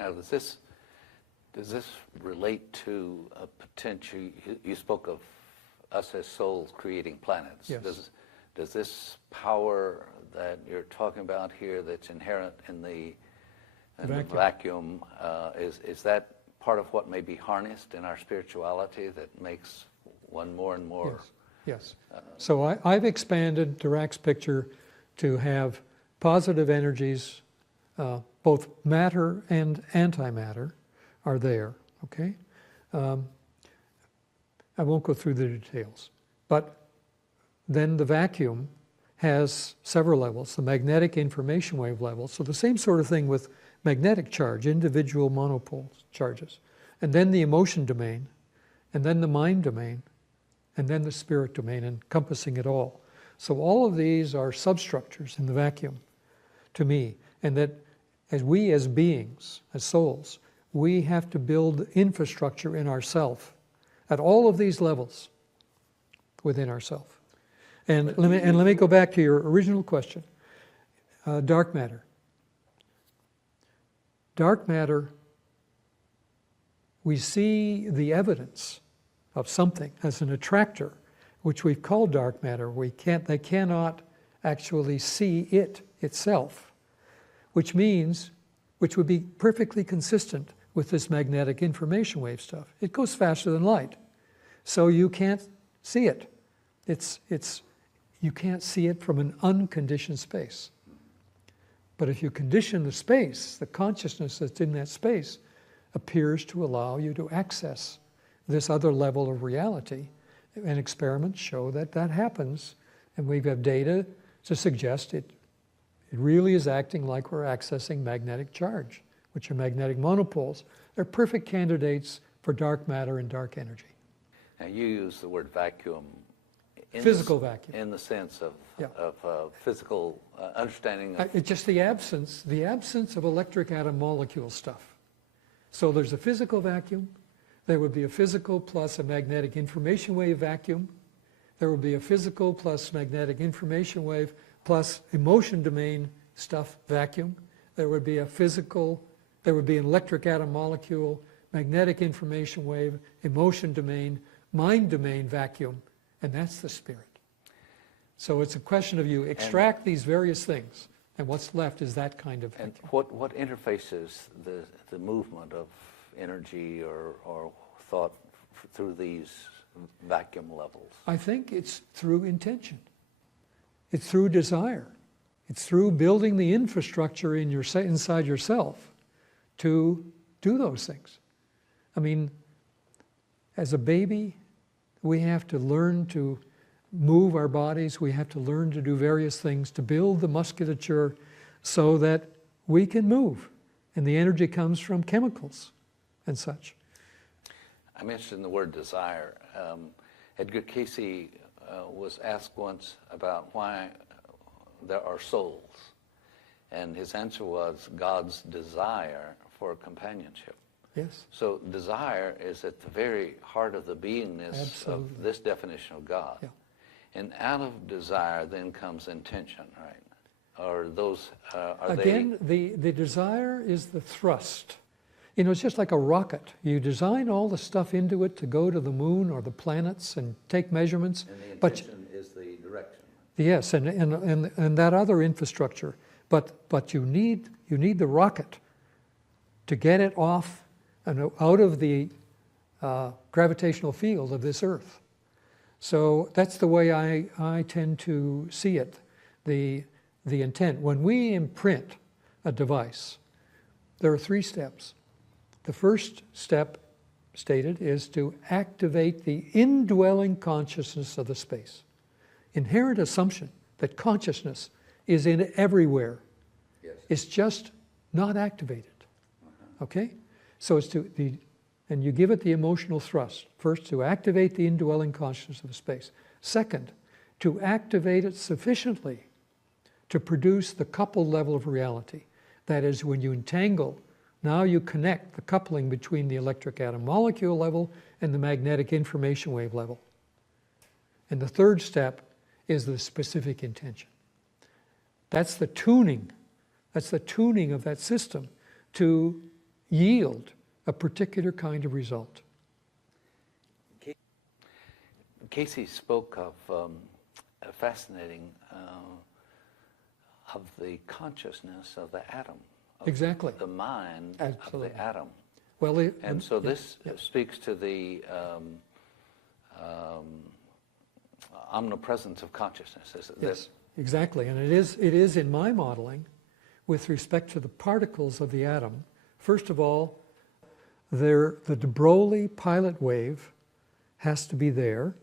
Now, does this relate to a potential? You spoke of us as souls creating planets. Yes. Does this power that you're talking about here, that's inherent in the vacuum, is that part of what may be harnessed in our spirituality that makes one more and more? Yes. So I've expanded Dirac's picture to have positive energies, both matter and antimatter are there, okay? I won't go through the details, but then the vacuum has several levels, the magnetic information wave level, so the same sort of thing with magnetic charge, individual monopoles charges, and then the emotion domain, and then the mind domain, and then the spirit domain, encompassing it all. So all of these are substructures in the vacuum, to me, and that as we as beings, as souls, we have to build infrastructure in ourself at all of these levels within ourself. And let me go back to your original question. Dark matter. Dark matter, we see the evidence of something as an attractor, which we've called dark matter. They cannot actually see it itself, which would be perfectly consistent with this magnetic information wave stuff. It goes faster than light, so you can't see it. You can't see it from an unconditioned space. But if you condition the space, the consciousness that's in that space appears to allow you to access this other level of reality. And experiments show that that happens, and we have data to suggest it really is acting like we're accessing magnetic charge, which are magnetic monopoles. They're perfect candidates for dark matter and dark energy. Now, you use the word vacuum. Physical vacuum. In the sense of physical understanding of... It's just the absence of electric atom molecule stuff. So there's a physical vacuum. There would be a physical plus a magnetic information wave vacuum. There would be a physical plus magnetic information wave plus emotion domain stuff vacuum. There would be an electric atom molecule, magnetic information wave, emotion domain, mind domain vacuum, and that's the spirit. So it's a question of you extract these various things, and what's left is that kind of vacuum. And what interfaces the movement of energy or thought through these vacuum levels? I think it's through intention. It's through desire. It's through building the infrastructure inside yourself to do those things. I mean, as a baby, we have to learn to move our bodies. We have to learn to do various things to build the musculature so that we can move. And the energy comes from chemicals and such. I mentioned the word desire. Edgar Cayce was asked once about why there are souls. And his answer was God's desire for companionship. Yes. So desire is at the very heart of the beingness of this definition of God. Yeah. And out of desire then comes intention, right? Or those, Again, the desire is the thrust. You know, it's just like a rocket. You design all the stuff into it to go to the moon or the planets and take measurements. And the intention is the direction. Yes, and that other infrastructure. But you need the rocket to get it off and out of the gravitational field of this Earth. So that's the way I tend to see it, the intent. When we imprint a device, there are 3 steps. The first step stated is to activate the indwelling consciousness of the space. Inherent assumption that consciousness is in everywhere. Yes. It's just not activated. Okay? So it's and you give it the emotional thrust. First, to activate the indwelling consciousness of the space. Second, to activate it sufficiently to produce the coupled level of reality. That is, when you entangle, now you connect the coupling between the electric atom molecule level and the magnetic information wave level. And the third step is the specific intention. That's the tuning. That's the tuning of that system to yield a particular kind of result. Casey spoke of fascinating of the consciousness of the atom. Of Exactly. The mind Absolutely. of the atom. Well, And so this yeah. speaks to the omnipresence of consciousness. Yes, exactly. And it is in my modeling, with respect to the particles of the atom, first of all, the de Broglie pilot wave has to be there,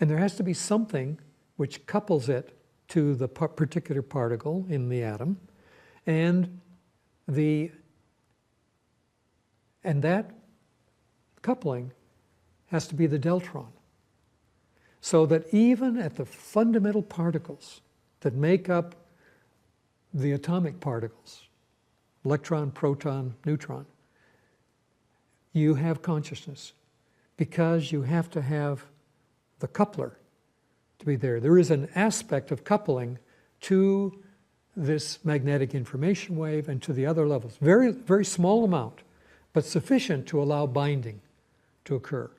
and there has to be something which couples it to the particular particle in the atom, and that coupling has to be the deltron. So that even at the fundamental particles that make up the atomic particles, electron, proton, neutron, you have consciousness, because you have to have the coupler to be there. There is an aspect of coupling to this magnetic information wave and to the other levels. Very, very small amount, but sufficient to allow binding to occur.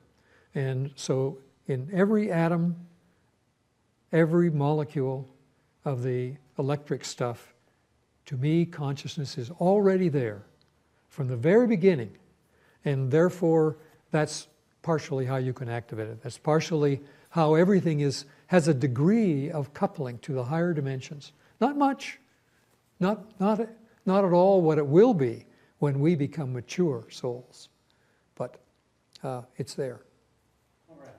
And so in every atom, every molecule of the electric stuff, to me, consciousness is already there from the very beginning. And therefore, that's partially how you can activate it. That's partially how everything has a degree of coupling to the higher dimensions. Not much, not at all what it will be when we become mature souls, but it's there. All right.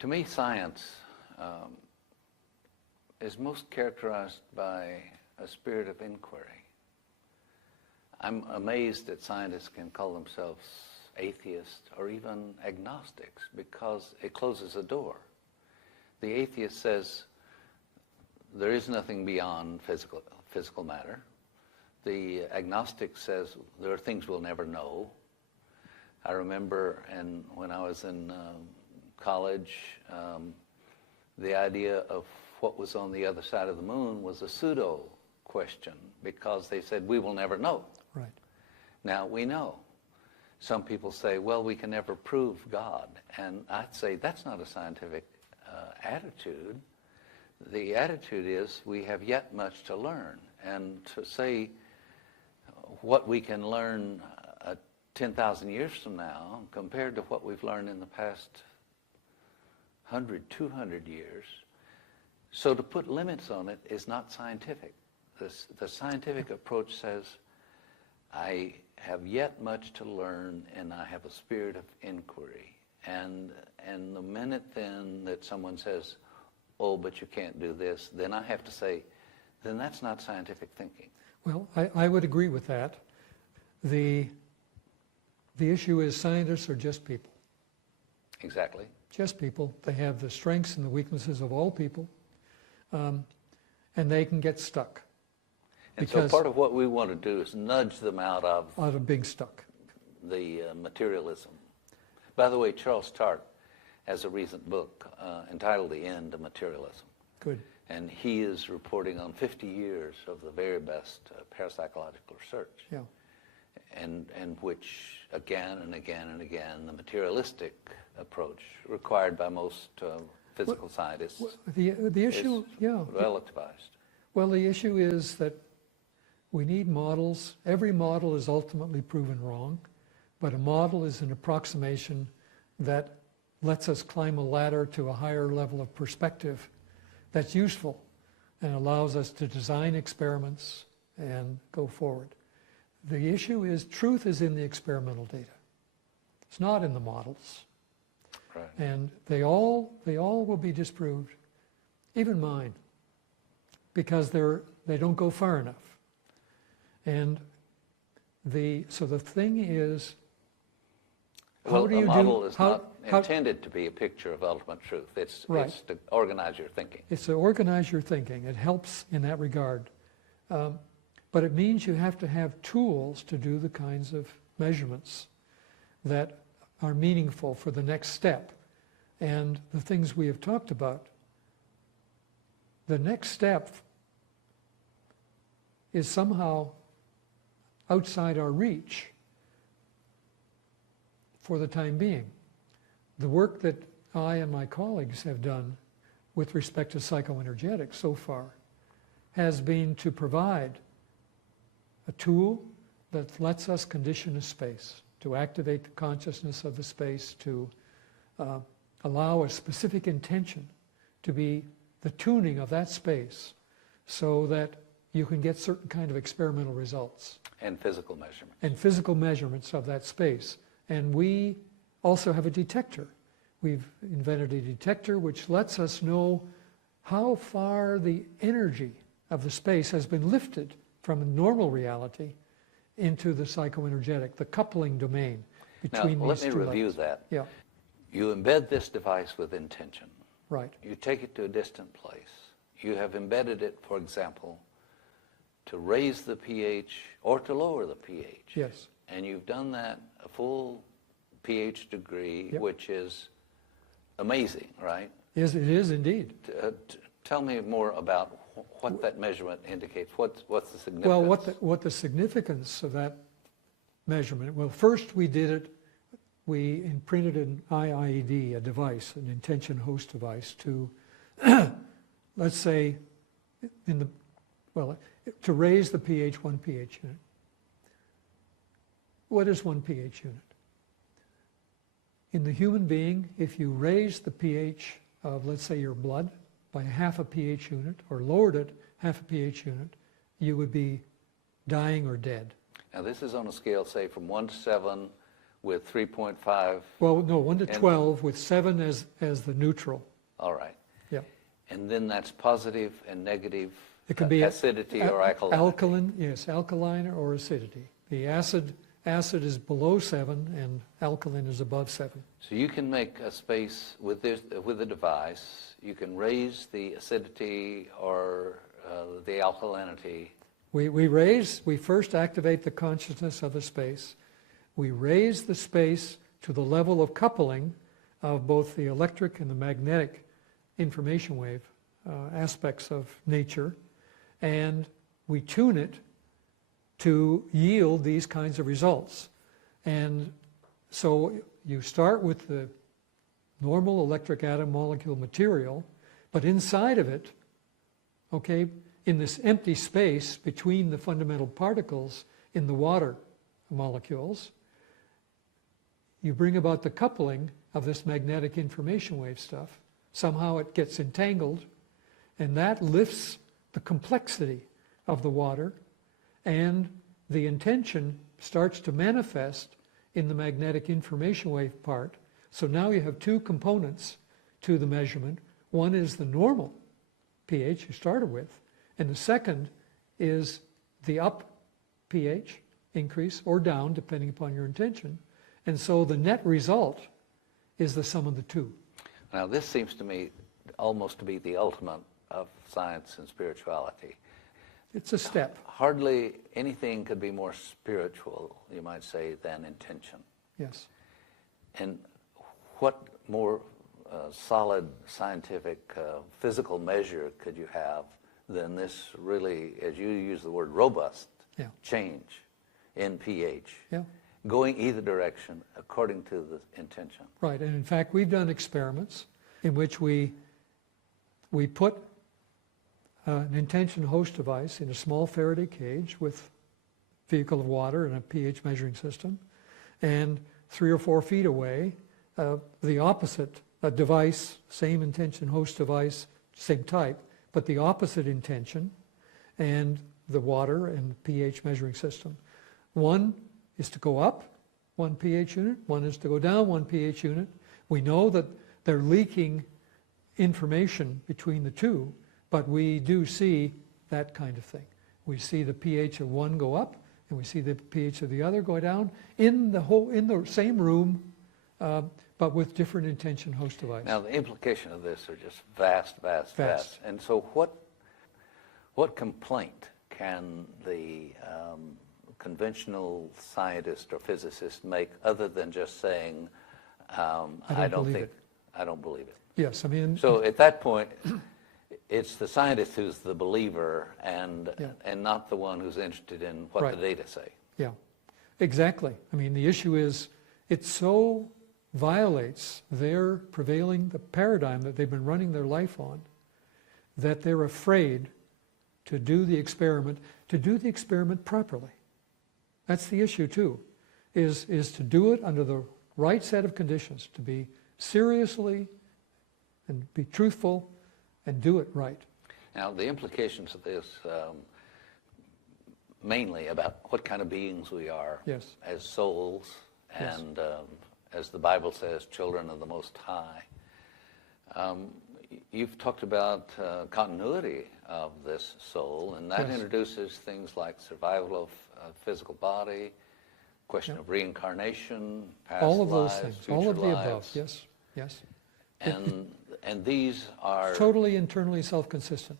To me, science is most characterized by a spirit of inquiry. I'm amazed that scientists can call themselves atheists or even agnostics, because it closes a door. The atheist says there is nothing beyond physical matter. The agnostic says there are things we'll never know. I remember when I was in college, the idea of what was on the other side of the moon was a pseudo question, because they said we will never know. Right. Now we know. Some people say, well, we can never prove God. And I'd say that's not a scientific attitude. The attitude is we have yet much to learn. And to say what we can learn 10,000 years from now compared to what we've learned in the past 100, 200 years, so to put limits on it is not scientific. The scientific approach says, I have yet much to learn, and I have a spirit of inquiry. And the minute then that someone says, oh, but you can't do this, then I have to say, then that's not scientific thinking. Well, I would agree with that. The issue is scientists are just people. Exactly. Just people. They have the strengths and the weaknesses of all people, and they can get stuck. And so part of what we want to do is nudge them out of being stuck. The materialism. By the way, Charles Tart has a recent book entitled The End of Materialism. Good. And he is reporting on 50 years of the very best parapsychological research. Yeah. And which, again and again and again, the materialistic approach required by most physical scientists the issue, is yeah. relativized. Well, the issue is that we need models. Every model is ultimately proven wrong, but a model is an approximation that lets us climb a ladder to a higher level of perspective that's useful and allows us to design experiments and go forward. The issue is truth is in the experimental data. It's not in the models. Right. And they all will be disproved, even mine, because they don't go far enough. And so the thing is, well, a model is not intended to be a picture of ultimate truth. It's to organize your thinking. It's to organize your thinking. It helps in that regard. But it means you have to have tools to do the kinds of measurements that are meaningful for the next step. And the things we have talked about, the next step is somehow outside our reach, for the time being. The work that I and my colleagues have done with respect to psychoenergetics so far has been to provide a tool that lets us condition a space, to activate the consciousness of the space, to allow a specific intention to be the tuning of that space so that you can get certain kind of experimental results. And physical measurements. And physical measurements of that space. And we also have a detector. We've invented a detector which lets us know how far the energy of the space has been lifted from normal reality into the psychoenergetic, the coupling domain between now, these two let me review levels. that. Yeah, You embed this device with intention. right. You take it to a distant place. You have embedded it, for example, to raise the pH or to lower the pH. Yes. And you've done that a full pH degree, Yep. which is amazing, right? It is indeed. Tell me more about what that measurement indicates. What's the significance? Well, what the significance of that measurement, well, first we did it, we imprinted an IIED, a device, an intention host device to, let's say, to raise the pH, 1 pH unit. What is 1 pH unit? In the human being, if you raise the pH of, let's say, your blood by half a pH unit, or lowered it half a pH unit, you would be dying or dead. Now, this is on a scale, say, from 1 to 7 with 3.5. Well, no, 1 to 12 with 7 as the neutral. All right. Yeah. And then that's positive and negative It can be acidity or alkalinity. Alkaline, yes, alkaline or acidity. The acid is below 7 and alkaline is above 7. So you can make a space with the device. You can raise the acidity or the alkalinity. We first activate the consciousness of the space. We raise the space to the level of coupling of both the electric and the magnetic information wave aspects of nature, and we tune it to yield these kinds of results. And so you start with the normal electric atom molecule material, but inside of it, okay, in this empty space between the fundamental particles in the water molecules, you bring about the coupling of this magnetic information wave stuff. Somehow it gets entangled, and that lifts the complexity of the water, and the intention starts to manifest in the magnetic information wave part. So now you have two components to the measurement. One is the normal pH you started with, and the second is the up pH increase or down, depending upon your intention. And so the net result is the sum of the two. Now, this seems to me almost to be the ultimate of science and spirituality. It's a step. Hardly anything could be more spiritual, you might say, than intention. Yes. And what more solid scientific physical measure could you have than this really, as you use the word, robust change in pH, going either direction according to the intention? Right, and in fact we've done experiments in which we put an intention host device in a small Faraday cage with vehicle of water and a pH measuring system, and 3 or 4 feet away, the opposite device, same intention host device, same type, but the opposite intention, and the water and pH measuring system. One is to go up 1 pH unit, one is to go down 1 pH unit. We know that they're leaking information between the two, but we do see that kind of thing. We see the pH of one go up, and we see the pH of the other go down in the same room, but with different intention host devices. Now, the implication of this are just vast. And so what complaint can the conventional scientist or physicist make other than just saying, I don't believe it? Yes, I mean... So at that point, it's the scientist who's the believer and not the one who's interested in what the data say. Yeah, exactly. I mean, the issue is it so violates their prevailing the paradigm that they've been running their life on, that they're afraid to do the experiment properly. That's the issue too, is to do it under the right set of conditions, to be seriously and be truthful and do it right. Now, the implications of this, mainly about what kind of beings we are Yes. as souls, Yes. and as the Bible says, children of the Most High. You've talked about continuity of this soul, and that Yes. introduces things like survival of physical body, question Yep. of reincarnation, past All of those lives, things, future all of the above, lives. yes, yes. And these are Totally internally self-consistent.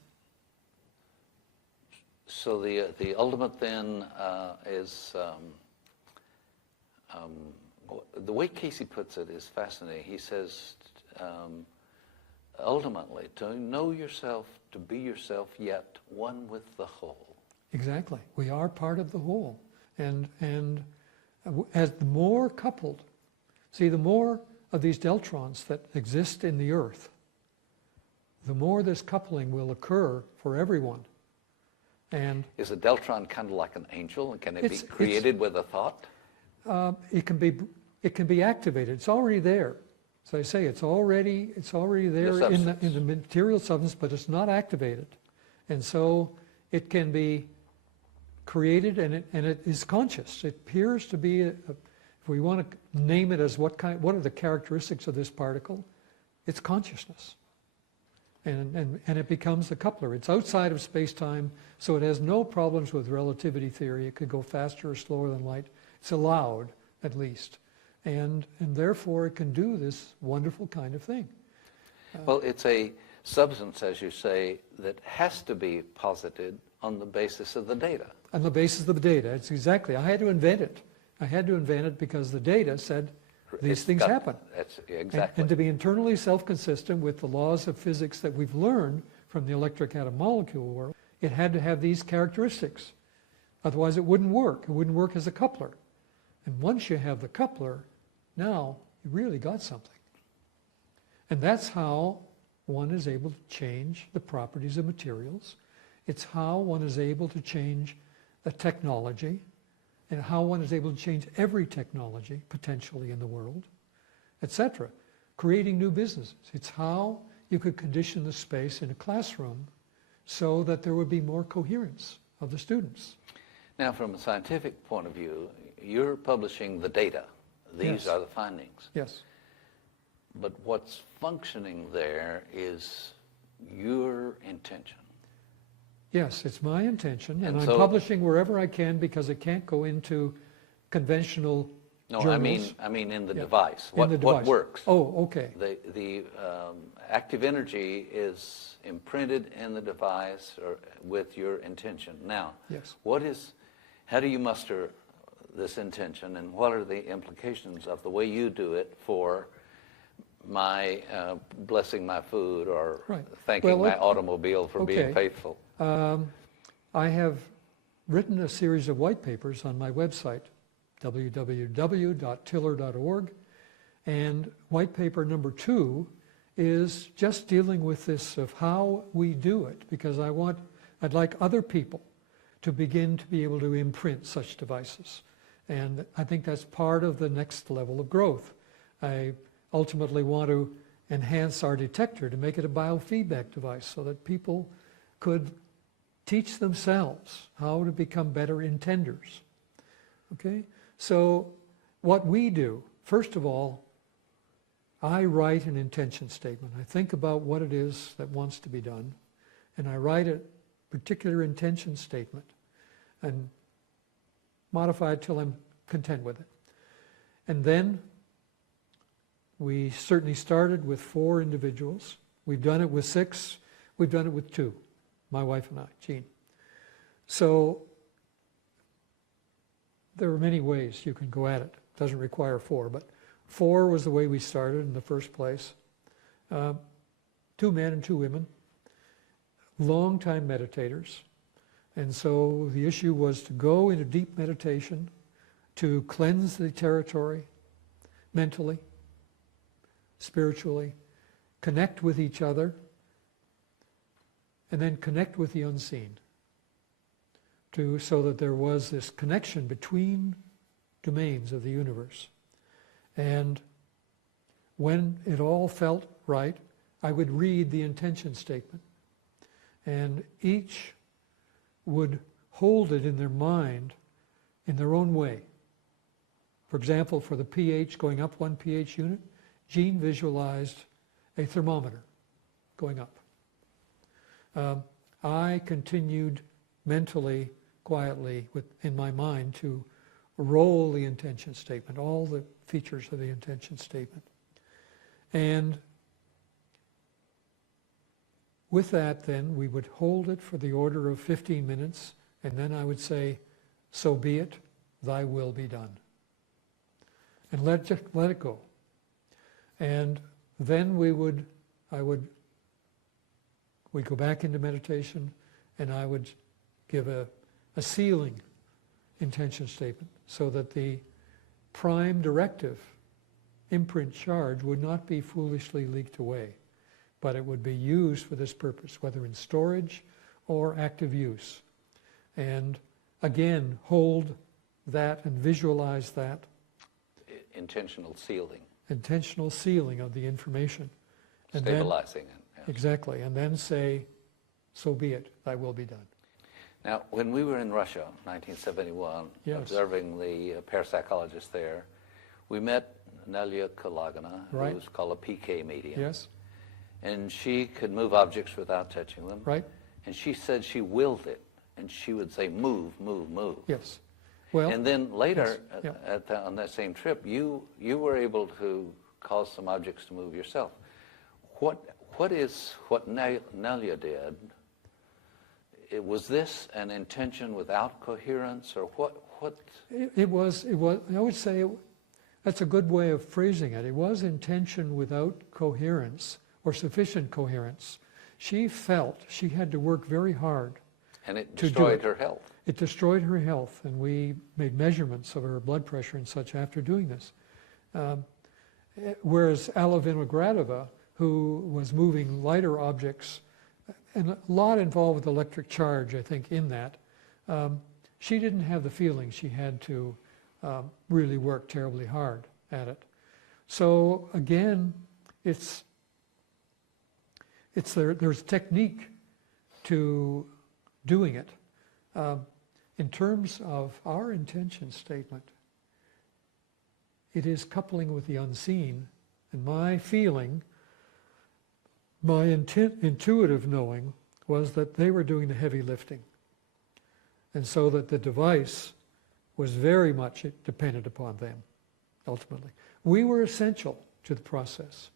so the ultimate then is the way Casey puts it is fascinating. He says ultimately to know yourself, to be yourself, yet one with the whole. Exactly. We are part of the whole. And as the more coupled, see, the more of these deltrons that exist in the earth, the more this coupling will occur for everyone. And Is a deltron kind of like an angel, and can it be It's- created with a thought? it can be activated. It's already there. So I say it's already there in the material substance, but it's not activated. And so it can be created, and it is conscious. It appears to be, if we want to name it as what are the characteristics of this particle, it's consciousness. And it becomes the coupler. It's outside of space-time, so it has no problems with relativity theory. It could go faster or slower than light. It's allowed, at least. And therefore it can do this wonderful kind of thing. Well, it's a substance, as you say, that has to be posited on the basis of the data. On the basis of the data, it's exactly. I had to invent it. I had to invent it because the data said these things happen. That's exactly. And to be internally self-consistent with the laws of physics that we've learned from the electric atom molecule world, it had to have these characteristics. Otherwise it wouldn't work. It wouldn't work as a coupler. And once you have the coupler, now you really got something. And that's how one is able to change the properties of materials. It's how one is able to change a technology, and how one is able to change every technology potentially in the world, etc. Creating new businesses. It's how you could condition the space in a classroom so that there would be more coherence of the students. Now, from a scientific point of view, you're publishing the data. These Yes. are the findings. Yes. But what's functioning there is your intention. Yes, it's my intention, and I'm so- publishing wherever I can because it can't go into conventional No, journals. I mean in the Yeah. device. In What, the what device. works? Oh, okay. The active energy is imprinted in the device or with your intention. Now, Yes. how do you muster this intention, and what are the implications of the way you do it for my blessing my food or Right. thanking Well, my automobile for being okay. faithful? I have written a series of white papers on my website, www.𝐇𝐢𝐠𝐡𝐥𝐢𝐠𝐡𝐭𝐬, and white paper number 2 is just dealing with this of how we do it, because I'd like other people to begin to be able to imprint such devices. And I think that's part of the next level of growth. I ultimately want to enhance our detector to make it a biofeedback device so that people could teach themselves how to become better intenders. Okay? So what we do, first of all, I write an intention statement. I think about what it is that wants to be done, and I write a particular intention statement and modify it till I'm content with it. And then we certainly started with 4 individuals. We've done it with 6. We've done it with 2, my wife and I, Jean. So there are many ways you can go at it. It doesn't require 4, but 4 was the way we started in the first place. 2 men and 2 women, long-time meditators. And so the issue was to go into deep meditation, to cleanse the territory, mentally, spiritually, connect with each other, and then connect with the unseen, so that there was this connection between domains of the universe. And when it all felt right, I would read the intention statement. And each would hold it in their mind in their own way. For example, for the pH, going up 1 pH unit, Jean visualized a thermometer going up. I continued mentally, quietly, in my mind, to roll the intention statement, all the features of the intention statement. And with that, then, we would hold it for the order of 15 minutes, and then I would say, so be it, thy will be done. And let it go. And then we'd go back into meditation, and I would give a sealing intention statement so that the prime directive imprint charge would not be foolishly leaked away, but it would be used for this purpose, whether in storage or active use. And again, hold that and visualize that. Intentional sealing. Intentional sealing of the information. And stabilizing it. Yes. Exactly. And then say, so be it, thy will be done. Now, when we were in Russia, 1971, yes. observing the parapsychologists there, we met Nelia Kalagina, right. who was called a PK medium. Yes. And she could move objects without touching them. Right. And she said she willed it. And she would say, move, move, move. Yes. Well, and then later, yes. Yeah. on that same trip, you were able to cause some objects to move yourself. What Nelia did? Was this an intention without coherence, or what? It was. I would say that's a good way of phrasing it. It was intention without coherence or sufficient coherence. She felt she had to work very hard. And it destroyed her health. It destroyed her health, and we made measurements of her blood pressure and such after doing this. Whereas Alla Vinogradova, who was moving lighter objects, and a lot involved with electric charge, I think, in that, she didn't have the feeling she had to really work terribly hard at it. So again, there's technique to doing it. In terms of our intention statement, it is coupling with the unseen, and my feeling, my intuitive knowing, was that they were doing the heavy lifting, and so that the device was very much dependent upon them, ultimately. We were essential to the process.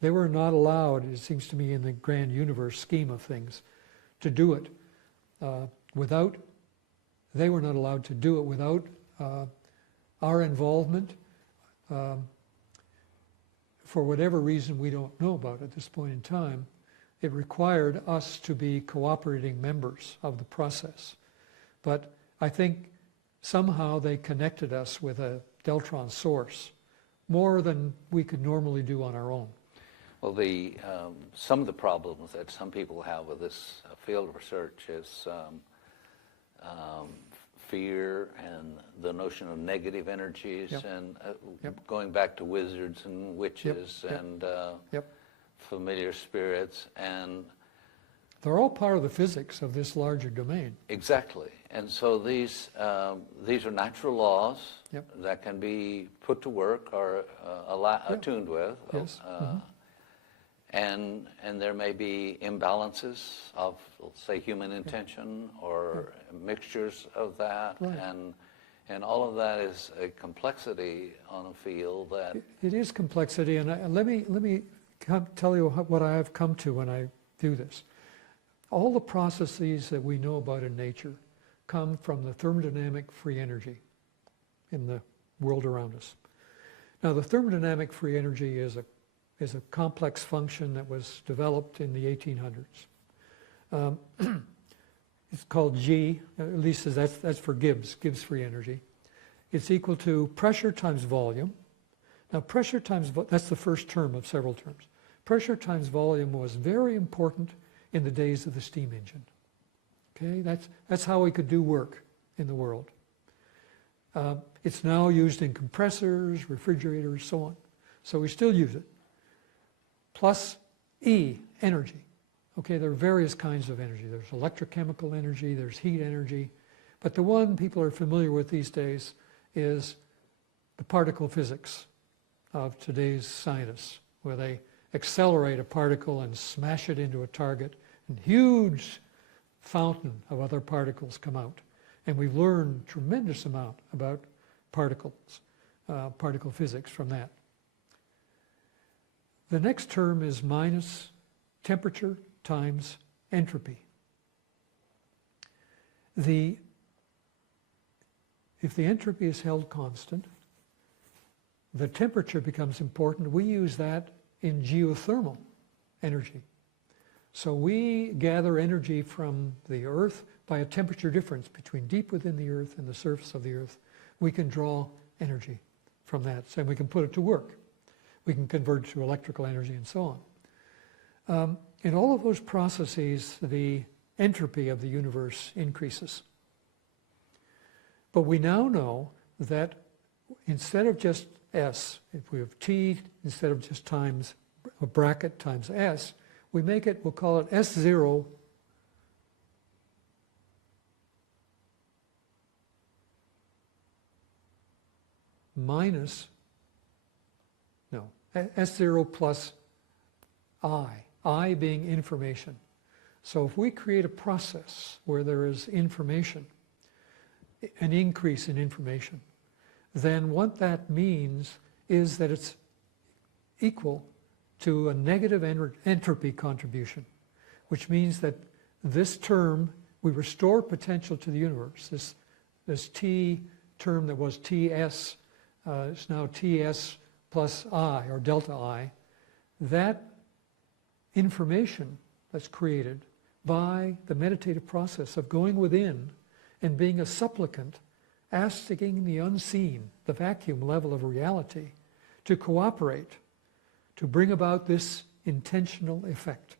They were not allowed, it seems to me, in the grand universe scheme of things, to do it without, they were not allowed to do it without our involvement. For whatever reason we don't know about at this point in time, it required us to be cooperating members of the process. But I think somehow they connected us with a Deltron source more than we could normally do on our own. Well, some of the problems that some people have with this field of research is fear and the notion of negative energies, yep. and Yep. going back to wizards and witches, yep. and Yep. familiar spirits, and they're all part of the physics of this larger domain. exactly. And so these are natural laws, yep. that can be put to work or Yep. attuned with. Yes. And there may be imbalances of, let's say, human intention or mixtures of that, Right. and all of that is a complexity on a field that. It is complexity, and let me tell you what I have come to when I do this. All the processes that we know about in nature come from the thermodynamic free energy in the world around us. Now, the thermodynamic free energy is a complex function that was developed in the 1800s. It's called G, at least that's for Gibbs free energy. It's equal to pressure times volume. Now pressure times, that's the first term of several terms. Pressure times volume was very important in the days of the steam engine. Okay, that's how we could do work in the world. It's now used in compressors, refrigerators, so on. So we still use it. Plus E, energy. Okay, there are various kinds of energy. There's electrochemical energy, there's heat energy, but the one people are familiar with these days is the particle physics of today's scientists, where they accelerate a particle and smash it into a target, and huge fountain of other particles come out. And we've learned a tremendous amount about particles, particle physics from that. The next term is minus temperature times entropy. If the entropy is held constant, the temperature becomes important. We use that in geothermal energy. So we gather energy from the Earth by a temperature difference between deep within the Earth and the surface of the Earth. We can draw energy from that, and we can put it to work. We can convert it to electrical energy and so on. In all of those processes, the entropy of the universe increases. But we now know that instead of just S, if we have T, instead of just times a bracket times S, we make it, we'll call it S0 minus, no, S0 plus I being information. So if we create a process where there is information, an increase in information, then what that means is that it's equal to a negative entropy contribution, which means that this term, we restore potential to the universe. This T term that was TS is now TS plus I, or delta I. That information that's created by the meditative process of going within and being a supplicant, asking the unseen, the vacuum level of reality, to cooperate, to bring about this intentional effect.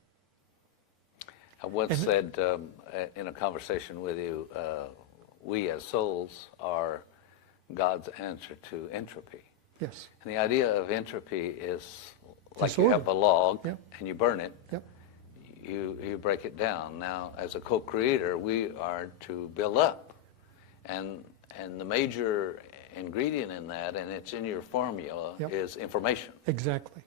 I once said in a conversation with you, we as souls are God's answer to entropy. Yes. And the idea of entropy is like disorder. You have a log, Yep. and you burn it. Yep. You break it down. Now, as a co-creator, we are to build up. And the major ingredient in that, and it's in your formula, Yep. is information. Exactly.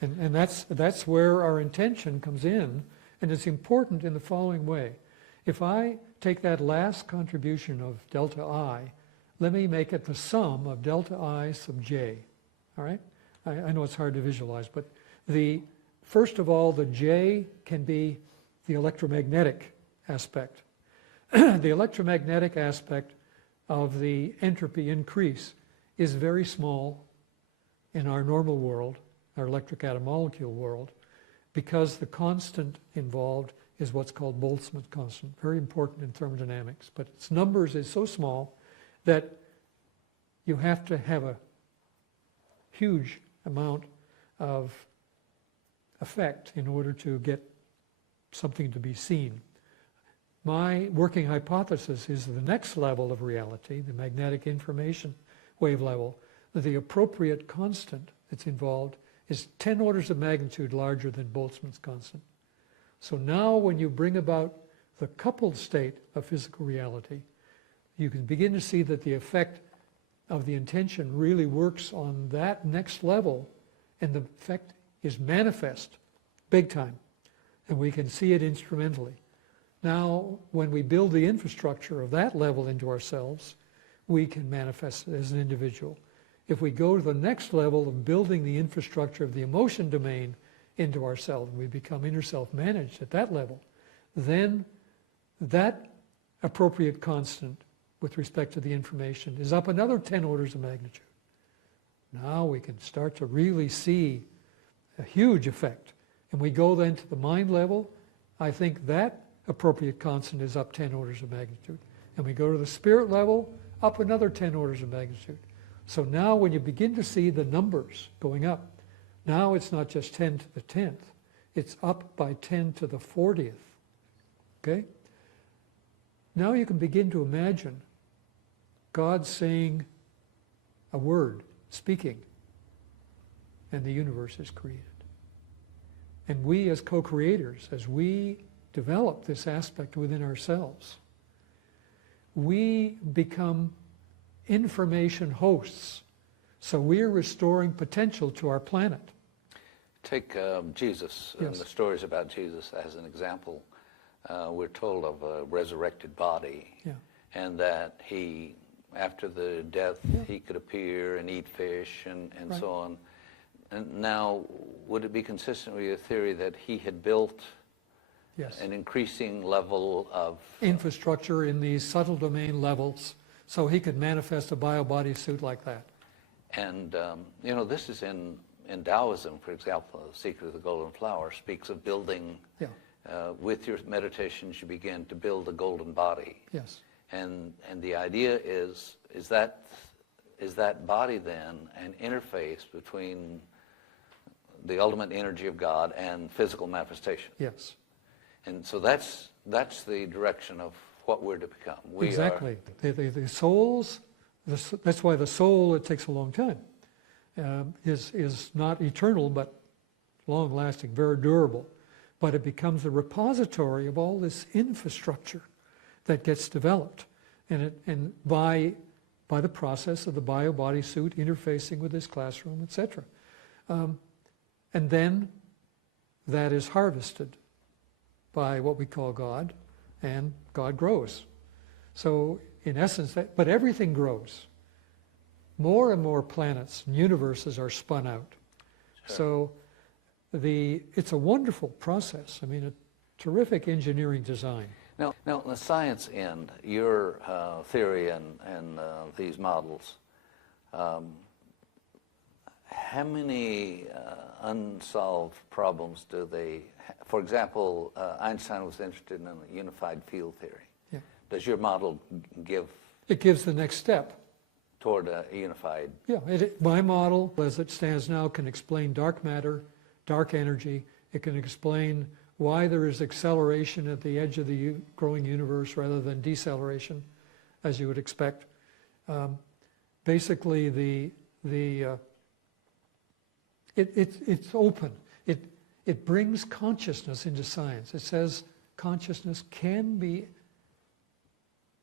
And that's where our intention comes in, and it's important in the following way. If I take that last contribution of delta I, let me make it the sum of delta I sub j. All right? I know it's hard to visualize, but first of all, the j can be the electromagnetic aspect. The electromagnetic aspect of the entropy increase is very small in our normal world, our electric atom molecule world, because the constant involved is what's called Boltzmann constant, very important in thermodynamics, but its numbers is so small that you have to have a huge amount of effect in order to get something to be seen. My working hypothesis is the next level of reality, the magnetic information wave level, that the appropriate constant that's involved is 10 orders of magnitude larger than Boltzmann's constant. So now when you bring about the coupled state of physical reality, you can begin to see that the effect of the intention really works on that next level, and the effect is manifest big time, and we can see it instrumentally. Now, when we build the infrastructure of that level into ourselves, we can manifest it as an individual. If we go to the next level of building the infrastructure of the emotion domain into ourselves, and we become inner self-managed at that level, then that appropriate constant with respect to the information is up another 10 orders of magnitude. Now we can start to really see a huge effect. And we go then to the mind level, I think that appropriate constant is up 10 orders of magnitude. And we go to the spirit level, up another 10 orders of magnitude. So now when you begin to see the numbers going up, now it's not just 10 to the 10th, it's up by 10 to the 40th. Okay? Now you can begin to imagine God saying a word, speaking, and the universe is created. And we as co-creators, as we develop this aspect within ourselves, we become information hosts. So we're restoring potential to our planet. Take Jesus and the stories about Jesus as an example. We're told of a resurrected body, and that he, after the death, he could appear and eat fish and so on. And now, would it be consistent with your theory that he had built an increasing level of infrastructure in these subtle domain levels so he could manifest a bio-body suit like that? And, you know, this is in Taoism, for example, The Secret of the Golden Flower speaks of building, with your meditations, you begin to build a golden body. Yes. And the idea is that body then an interface between the ultimate energy of God and physical manifestation? Yes. And so that's the direction of what we're to become. Exactly. The souls, that's why the soul, it takes a long time, is not eternal, but long-lasting, very durable. But it becomes a repository of all this infrastructure that gets developed, and by the process of the bio-body suit interfacing with this classroom, etc. And then that is harvested by what we call God, and God grows. So in essence, but everything grows. More and more planets and universes are spun out. So it's a wonderful process. I mean, a terrific engineering design. Now, on the science end, your theory and these models, how many unsolved problems do they have? For example, Einstein was interested in a unified field theory. Yeah. Does your model give? It gives the next step. Toward a unified? Yeah, my model, as it stands now, can explain dark matter, dark energy. It can explain why there is acceleration at the edge of the growing universe rather than deceleration, as you would expect. Basically, it's open. It brings consciousness into science. It says consciousness can be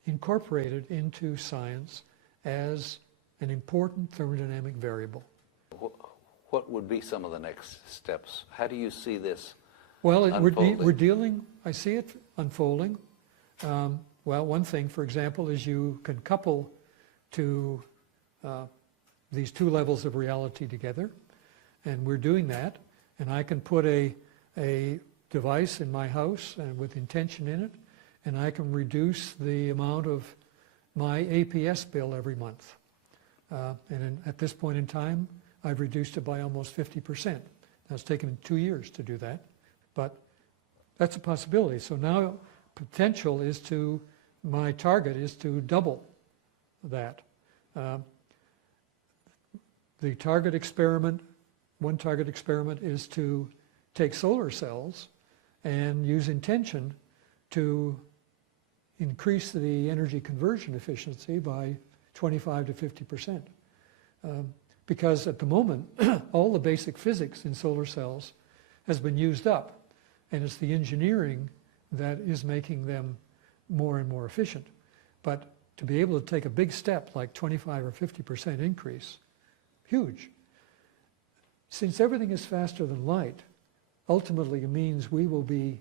incorporated into science as an important thermodynamic variable. What would be some of the next steps? How do you see this unfolding? We're dealing, I see it unfolding. Well, one thing, for example, is you can couple to these two levels of reality together, and we're doing that. And I can put a device in my house and with intention in it, and I can reduce the amount of my APS bill every month. At this point in time, I've reduced it by almost 50%. Now, it's taken 2 years to do that, but that's a possibility. So now potential is my target is to double that. The target experiment, one target experiment is to take solar cells and use intention to increase the energy conversion efficiency by 25 to 50%. Because at the moment, all the basic physics in solar cells has been used up, and it's the engineering that is making them more and more efficient. But to be able to take a big step like 25 or 50% increase, huge. Since everything is faster than light, ultimately it means we will be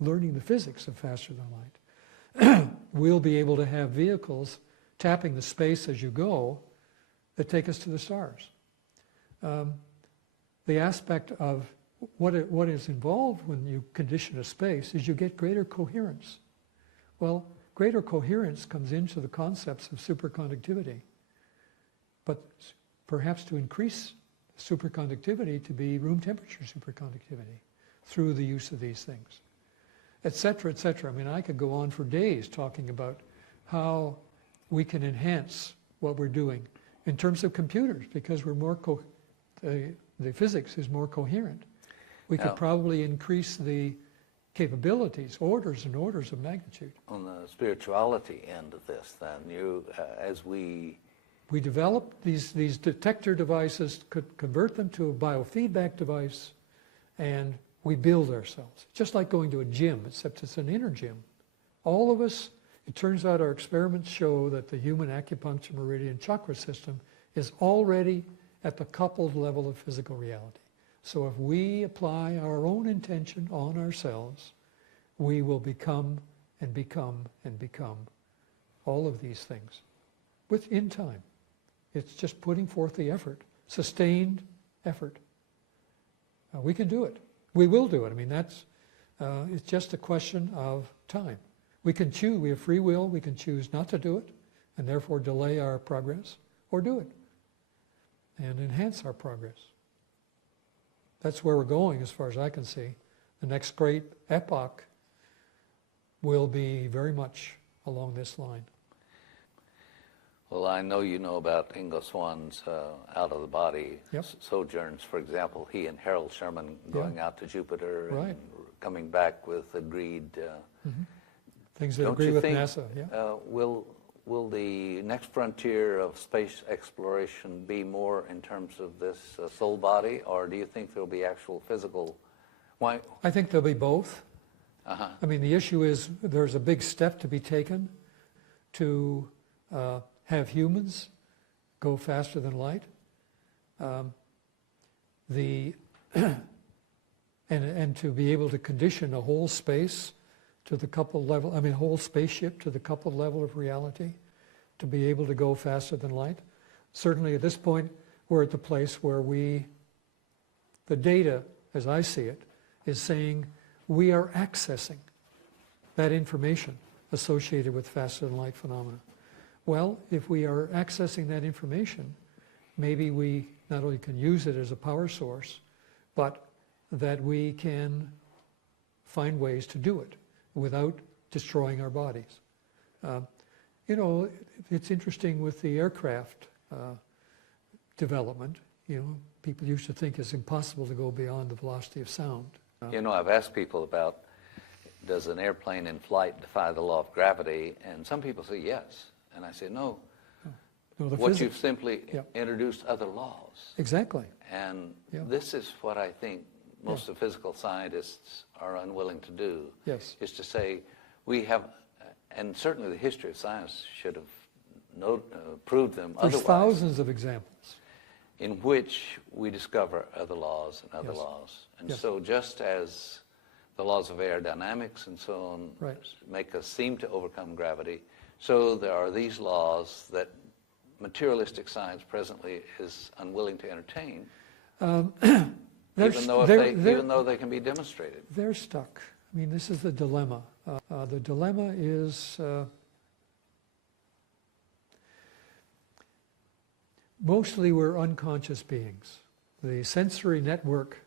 learning the physics of faster than light. We'll be able to have vehicles tapping the space as you go that take us to the stars. The aspect of what is involved when you condition a space is you get greater coherence. Well, greater coherence comes into the concepts of superconductivity, but perhaps to increase superconductivity to be room temperature superconductivity through the use of these things, et cetera, et cetera. I mean, I could go on for days talking about how we can enhance what we're doing in terms of computers, because we're more the physics is more coherent. We could probably increase the capabilities, orders and orders of magnitude. On the spirituality end of this, then, as we develop these detector devices, could convert them to a biofeedback device, and we build ourselves. Just like going to a gym, except it's an inner gym. All of us, it turns out our experiments show that the human acupuncture meridian chakra system is already at the coupled level of physical reality. So if we apply our own intention on ourselves, we will become and become and become all of these things within time. It's just putting forth the effort, sustained effort. We can do it. We will do it. I mean, it's just a question of time. We can choose, we have free will, we can choose not to do it, and therefore delay our progress, or do it, and enhance our progress. That's where we're going as far as I can see. The next great epoch will be very much along this line. Well, I know you know about 𝐸𝐺𝐻 out-of-the-body sojourns. For example, he and Harold Sherman going out to Jupiter and coming back with agreed... things that agree with NASA. Will the next frontier of space exploration be more in terms of this soul body, or do you think there'll be actual physical... Why? I think there'll be both. I mean, the issue is there's a big step to be taken to have humans go faster than light. And to be able to condition a whole space to the coupled level, I mean, whole spaceship to the coupled level of reality, to be able to go faster than light. Certainly at this point, we're at the place where the data, as I see it, is saying we are accessing that information associated with faster than light phenomena. Well, if we are accessing that information, maybe we not only can use it as a power source, but that we can find ways to do it without destroying our bodies. You know, it's interesting with the aircraft development. You know, people used to think it's impossible to go beyond the velocity of sound. You know, I've asked people about, does an airplane in flight defy the law of gravity? And some people say yes. And I say no. What you've simply introduced other laws. Exactly. And this is what I think most of physical scientists are unwilling to do, is to say we have, and certainly the history of science should have proved them otherwise. There's thousands of examples. In which we discover other laws and other laws. And so just as the laws of aerodynamics and so on make us seem to overcome gravity, so there are these laws that materialistic science presently is unwilling to entertain. Even though they can be demonstrated. They're stuck. I mean, this is the dilemma. The dilemma is mostly we're unconscious beings. The sensory network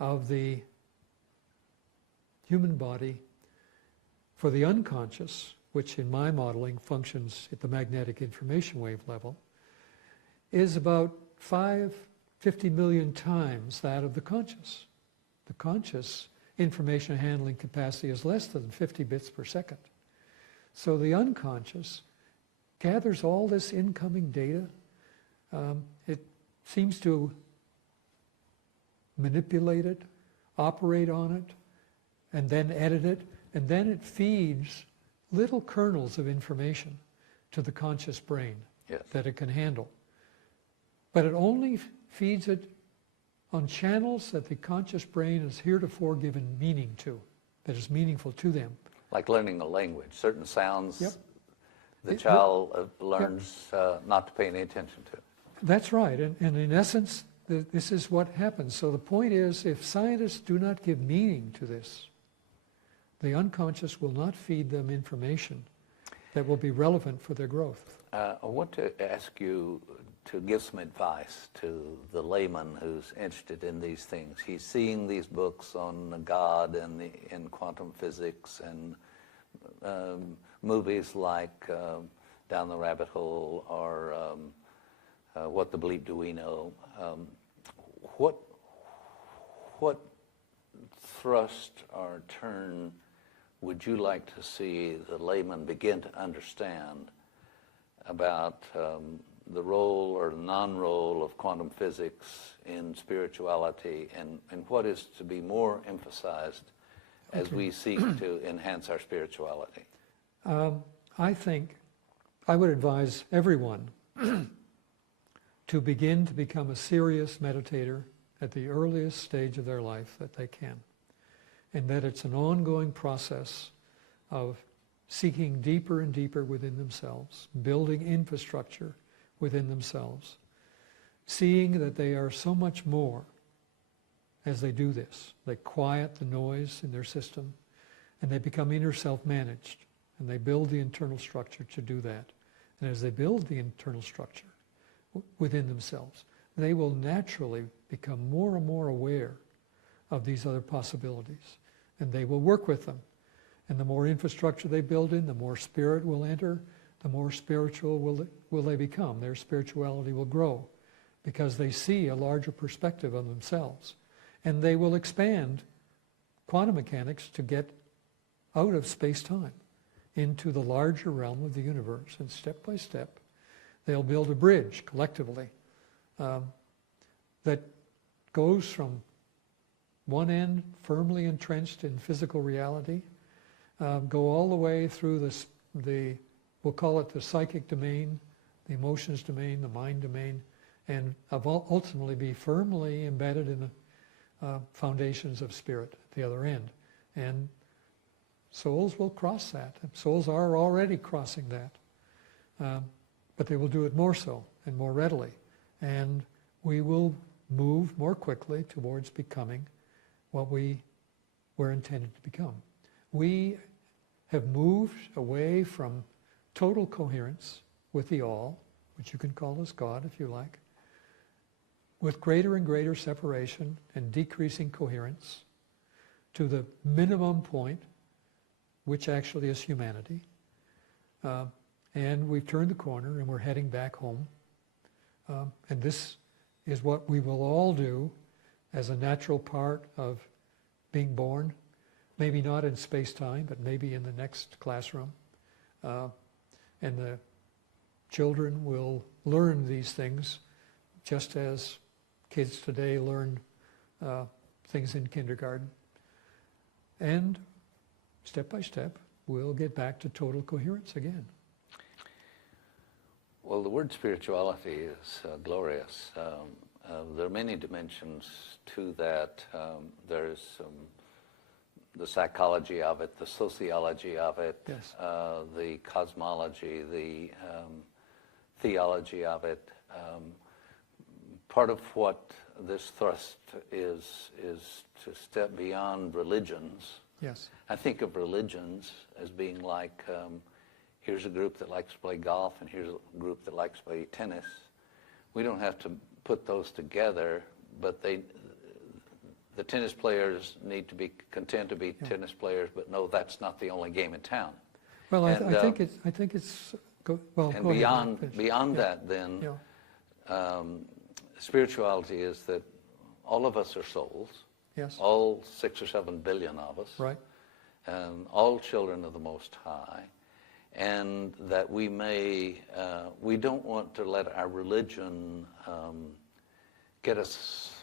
of the human body for the unconscious, which in my modeling functions at the magnetic information wave level, is about 50 million times that of the conscious. The conscious information handling capacity is less than 50 bits per second. So the unconscious gathers all this incoming data. It seems to manipulate it, operate on it, and then edit it, and then it feeds little kernels of information to the conscious brain that it can handle. But it only feeds it on channels that the conscious brain has heretofore given meaning to, that is meaningful to them. Like learning a language, certain sounds the child learns not to pay any attention to. That's right, and in essence, this is what happens. So the point is, if scientists do not give meaning to this, the unconscious will not feed them information that will be relevant for their growth. I want to ask you to give some advice to the layman who's interested in these things. He's seeing these books on God and quantum physics and movies like Down the Rabbit Hole or what the bleep do we know? What thrust or turn would you like to see the layman begin to understand about the role or non-role of quantum physics in spirituality, and what is to be more emphasized as we seek to enhance our spirituality? I think I would advise everyone to begin to become a serious meditator at the earliest stage of their life that they can. And that it's an ongoing process of seeking deeper and deeper within themselves, building infrastructure within themselves, seeing that they are so much more as they do this. They quiet the noise in their system, and they become inner self-managed, and they build the internal structure to do that. And as they build the internal structure within themselves, they will naturally become more and more aware of these other possibilities, and they will work with them. And the more infrastructure they build in, the more spirit will enter, the more spiritual will they become. Their spirituality will grow because they see a larger perspective of themselves. And they will expand quantum mechanics to get out of space-time into the larger realm of the universe. And step by step, they'll build a bridge collectively that goes from one end, firmly entrenched in physical reality, go all the way through we'll call it the psychic domain, the emotions domain, the mind domain, and ultimately be firmly embedded in the foundations of spirit at the other end. And souls will cross that. Souls are already crossing that. But they will do it more so and more readily. And we will move more quickly towards becoming what we were intended to become. We have moved away from total coherence with the all, which you can call as God if you like, with greater and greater separation and decreasing coherence to the minimum point, which actually is humanity. And we've turned the corner and we're heading back home. And this is what we will all do as a natural part of being born. Maybe not in space-time, but maybe in the next classroom. And the children will learn these things just as kids today learn things in kindergarten. And step by step, we'll get back to total coherence again. Well, the word spirituality is glorious. There are many dimensions to that. There's the psychology of it, the sociology of it, yes. The cosmology, the theology of it. Part of what this thrust is to step beyond religions. Yes. I think of religions as being like, here's a group that likes to play golf and here's a group that likes to play tennis. We don't have to put those together, but the tennis players need to be content to be tennis players, but no, that's not the only game in town. Well, I think it's well. And beyond that, then, spirituality is that all of us are souls. Yes. All 6 or 7 billion of us. Right. And all children of the Most High, and that we don't want to let our religion get us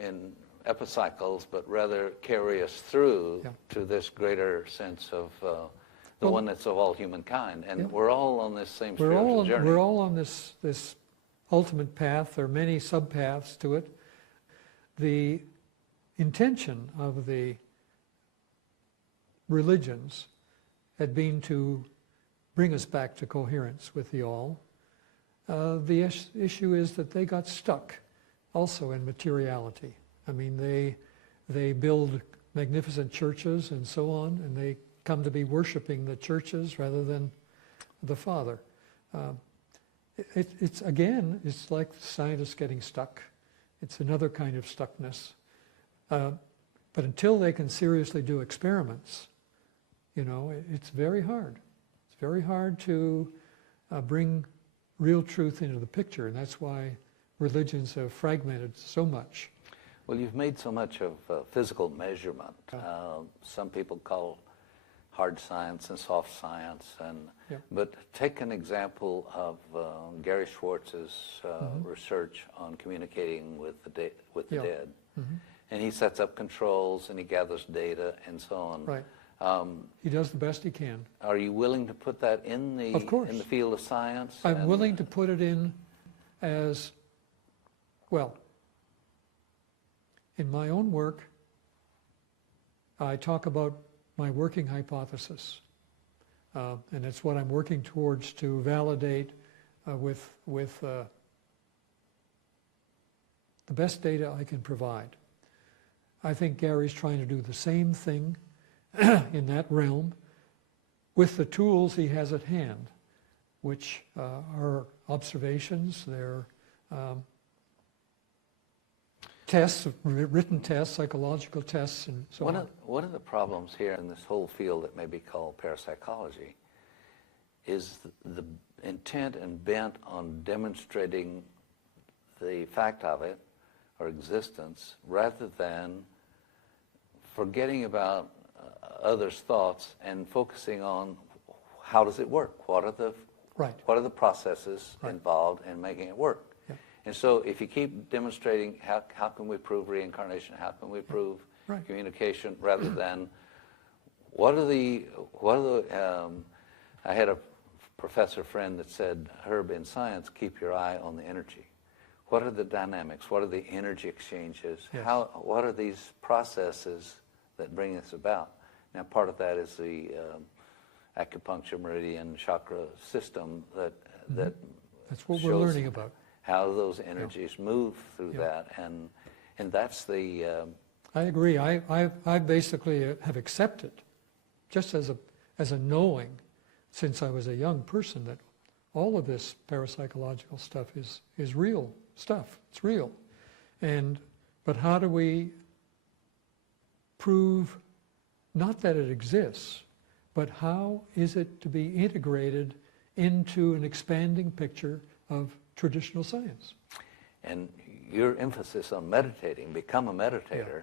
in epicycles, but rather carry us through to this greater sense of the oneness of all humankind. And we're all on this same spiritual journey. We're all on this ultimate path. There are many sub-paths to it. The intention of the religions had been to bring us back to coherence with the all. The issue is that they got stuck also in materiality. I mean, they build magnificent churches and so on, and they come to be worshiping the churches rather than the Father. It's like scientists getting stuck. It's another kind of stuckness. But until they can seriously do experiments, it's very hard. It's very hard to bring real truth into the picture, and that's why religions have fragmented so much. Well, you've made so much of physical measurement. Some people call hard science and soft science, but take an example of Gary Schwartz's research on communicating with the dead. And he sets up controls and he gathers data and so on. Right. He does the best he can. Are you willing to put that in the field of science? I'm willing to put it in as, well, in my own work, I talk about my working hypothesis. And it's what I'm working towards to validate with the best data I can provide. I think Gary's trying to do the same thing in that realm with the tools he has at hand, which are observations, they're tests, written tests, psychological tests, and so on. One of the problems here in this whole field that may be called parapsychology is the intent and bent on demonstrating the fact of it or existence rather than forgetting about others' thoughts and focusing on how does it work? What are the processes involved in making it work? Yeah. And so if you keep demonstrating how can we prove reincarnation, how can we prove communication, rather than I had a professor friend that said, Herb, in science, keep your eye on the energy. What are the dynamics? What are the energy exchanges? Yes. What are these processes that bring this about? Now, part of that is the acupuncture, meridian, chakra system that that's what we're learning about. How those energies move through that, and that's the. I agree. I basically have accepted, just as a knowing, since I was a young person, that all of this parapsychological stuff is real stuff. It's real, but how do we prove not that it exists, but how is it to be integrated into an expanding picture of traditional science? And your emphasis on meditating, become a meditator,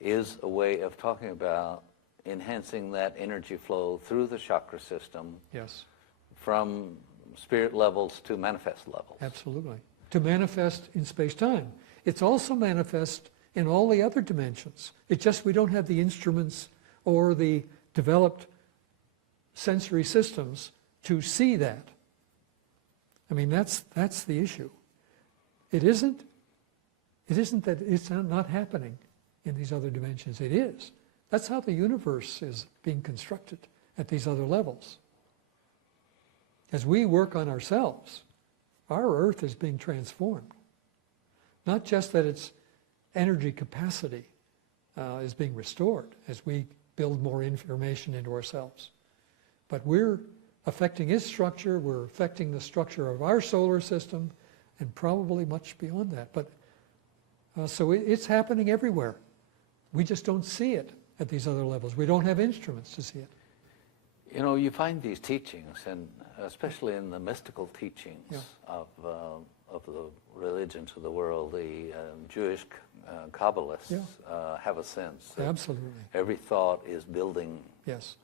is a way of talking about enhancing that energy flow through the chakra system. Yes. From spirit levels to manifest levels. Absolutely. To manifest in space-time. It's also manifest in all the other dimensions. It's just we don't have the instruments or the developed sensory systems to see that. I mean, that's the issue. It isn't that it's not happening in these other dimensions. It is. That's how the universe is being constructed at these other levels. As we work on ourselves, our Earth is being transformed. Not just that its energy capacity is being restored as we build more information into ourselves, but we're affecting its structure, we're affecting the structure of our solar system, and probably much beyond that. But so it's happening everywhere. We just don't see it at these other levels. We don't have instruments to see it. You know, you find these teachings, and especially in the mystical teachings of the religions of the world, the Jewish Kabbalists have a sense that absolutely every thought is building. Yes.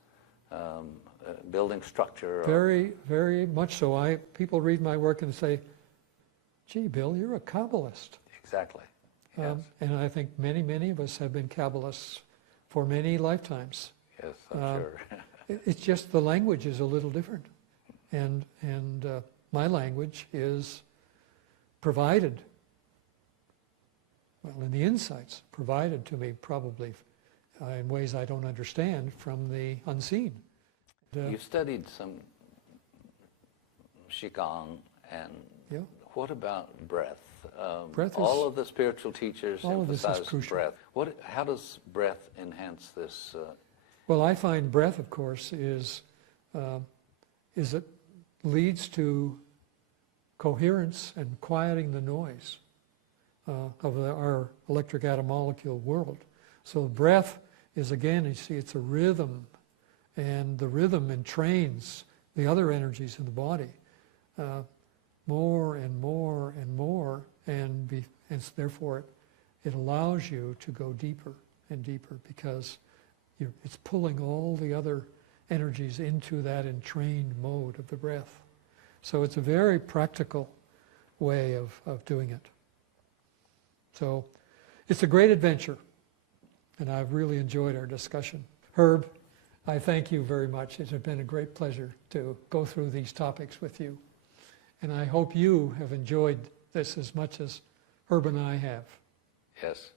Building structure. Very, very much so. People read my work and say, "Gee, Bill, you're a Kabbalist." Exactly. Yes. And I think many, many of us have been Kabbalists for many lifetimes. Yes, I'm sure. It's just the language is a little different, and my language is provided. Well, in the insights provided to me, probably in ways I don't understand, from the unseen. You've studied some Qigong, and what about breath? Breath all of the spiritual teachers emphasize crucial. breath. How does breath enhance this? Well, I find breath, of course, is it leads to coherence and quieting the noise of our electric atom molecule world. So breath is, again, you see, it's a rhythm, and the rhythm entrains the other energies in the body. more and more and more, and therefore it allows you to go deeper and deeper, because it's pulling all the other energies into that entrained mode of the breath. So it's a very practical way of doing it. So it's a great adventure, and I've really enjoyed our discussion. Herb, I thank you very much. It has been a great pleasure to go through these topics with you. And I hope you have enjoyed this as much as Herb and I have. Yes.